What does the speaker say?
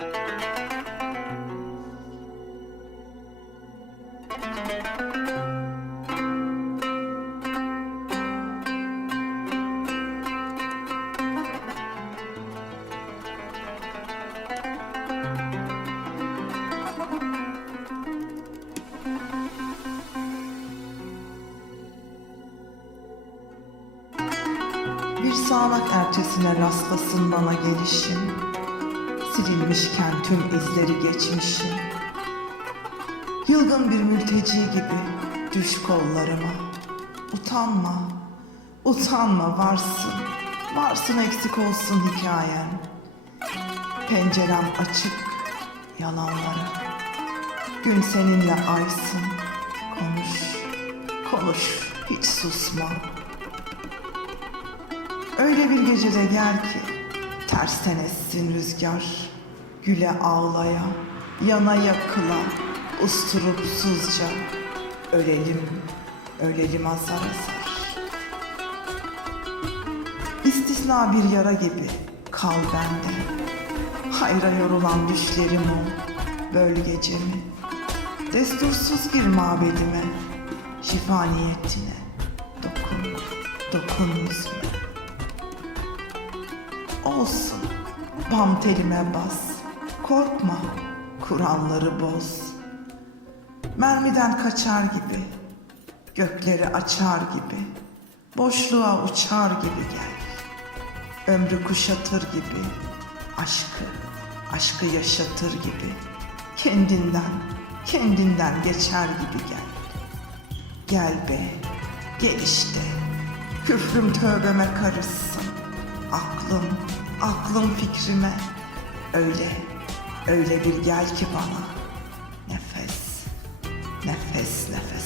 Bir sağanak ertesine rastlasın bana gelişin Silinmişken tüm izleri geçmişim. Yılgın bir mülteci gibi düş kollarıma. Utanma, utanma varsın. Varsın eksik olsun hikayem. Pencerem açık yalanlara. Gün seninle aysın. Konuş, konuş hiç susma. Öyle bir gecede gel ki tersten essin rüzgar Güle ağlaya, yana yakıla, usturupsuzca. Ölelim, ölelim azar azar. İstisna bir yara gibi kal bende. Hayra yorulan düşlerim o, böl gecemi Destursuz gir mabedime, şifa niyetine Dokun, dokun yüzüme Olsun. Bam telime bas. Korkma. Kuralları boz. Mermiden kaçar gibi. Gökleri açar gibi. Boşluğa uçar gibi gel. Ömrü kuşatır gibi. Aşkı, aşkı yaşatır gibi. Kendinden, kendinden geçer gibi gel. Gel be, gel işte. Küfrüm tövbeme karışsın. Aklım, aklım fikrime. Öyle, öyle bir gel ki bana. Nefes, nefes, nefes.